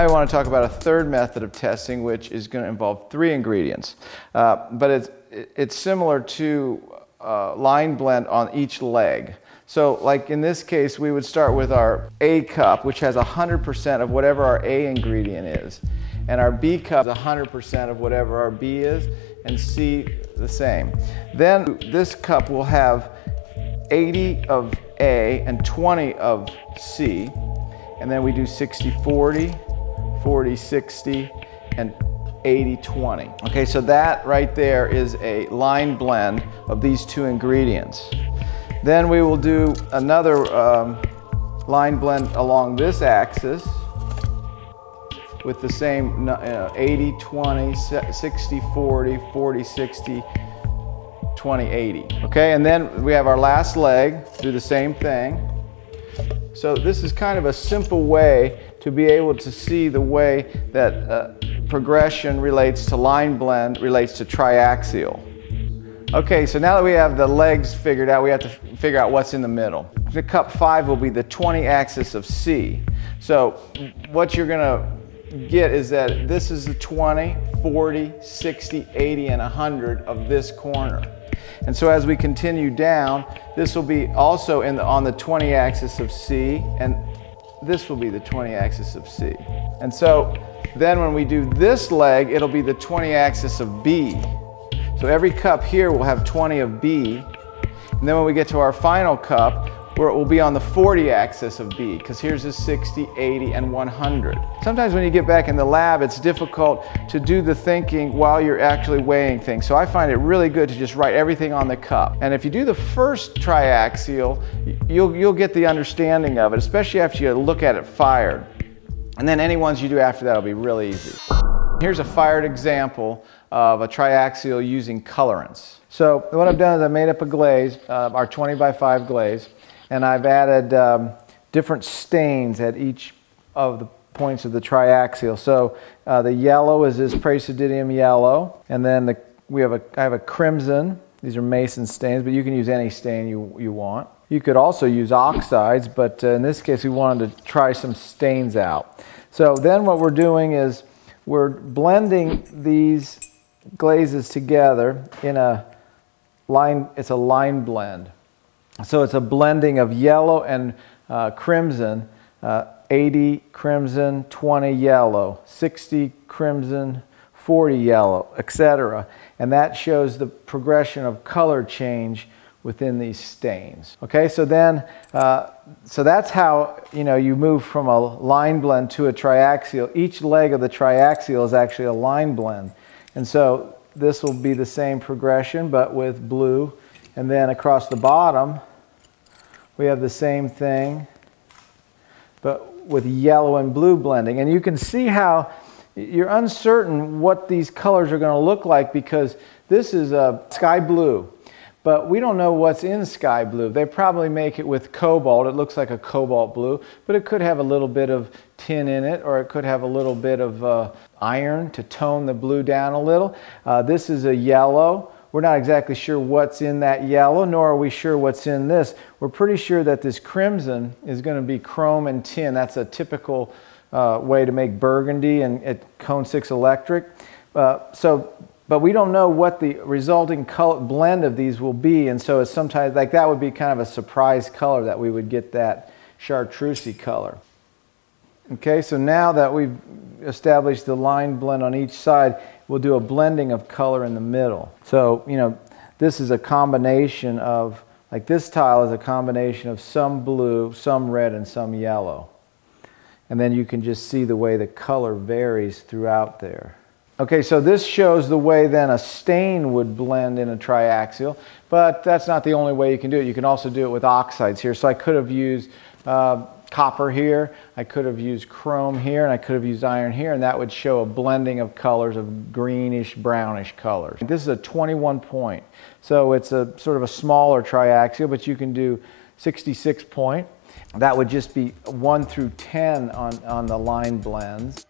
I want to talk about a third method of testing, which is going to involve 3 ingredients. But it's similar to line blend on each leg. So like in this case, we would start with our A cup, which has 100% of whatever our A ingredient is. And our B cup is 100% of whatever our B is, and C the same. Then this cup will have 80 of A and 20 of C. And then we do 60-40, 40-60, and 80-20. Okay, so that right there is a line blend of these 2 ingredients. Then we will do another line blend along this axis with the same 80-20, 60-40, 40-60, 20-80. Okay, and then we have our last leg, do the same thing. So this is kind of a simple way to be able to see the way that progression relates to line blend, relates to triaxial. Okay, so now that we have the legs figured out, we have to figure out what's in the middle. The cup 5 will be the 20 axis of C. So what you're going to get is that this is the 20, 40, 60, 80, and 100 of this corner. And so as we continue down, this will be also on the 20 axis of C, and this will be the 20 axis of C. And so then when we do this leg, it'll be the 20 axis of B. So every cup here will have 20 of B. And then when we get to our final cup, where it will be on the 40 axis of B, because here's the 60, 80, and 100. Sometimes when you get back in the lab, it's difficult to do the thinking while you're actually weighing things. So I find it really good to just write everything on the cup. And if you do the first triaxial, you'll get the understanding of it, especially after you look at it fired. And then any ones you do after that will be really easy. Here's a fired example of a triaxial using colorants. So what I've done is I've made up a glaze, our 20 by 5 glaze, and I've added different stains at each of the points of the triaxial. So the yellow is this praseodymium yellow, and then I have a crimson. These are mason stains, but you can use any stain you want. You could also use oxides, but in this case we wanted to try some stains out. So then what we're doing is we're blending these glazes together in a line. It's a line blend. So it's a blending of yellow and crimson, 80 crimson, 20 yellow, 60 crimson, 40 yellow, etc. And that shows the progression of color change within these stains. Okay, so then, so that's how you move from a line blend to a triaxial. Each leg of the triaxial is actually a line blend. And so this will be the same progression, but with blue. And then across the bottom, we have the same thing, but with yellow and blue blending. And you can see how you're uncertain what these colors are going to look like, because this is a sky blue, but we don't know what's in sky blue. They probably make it with cobalt. It looks like a cobalt blue, but it could have a little bit of tin in it, or it could have a little bit of iron to tone the blue down a little. This is a yellow. We're not exactly sure what's in that yellow, nor are we sure what's in this. We're pretty sure that this crimson is going to be chrome and tin. That's a typical way to make burgundy and at Cone 6 electric. But we don't know what the resulting color blend of these will be, and so it's sometimes like that would be kind of a surprise color that we would get that chartreusey color. Okay, so now that we've established the line blend on each side, we'll do a blending of color in the middle. So, this is a combination of, like this tile is a combination of some blue, some red, and some yellow. And then you can just see the way the color varies throughout there. Okay, so this shows the way then a stain would blend in a triaxial, but that's not the only way you can do it. You can also do it with oxides here. So I could have used copper here, I could have used chrome here, and I could have used iron here, and that would show a blending of colors of greenish, brownish colors. This is a 21 point, so it's a sort of a smaller triaxial, but you can do 66 point. That would just be 1 through 10 on the line blends.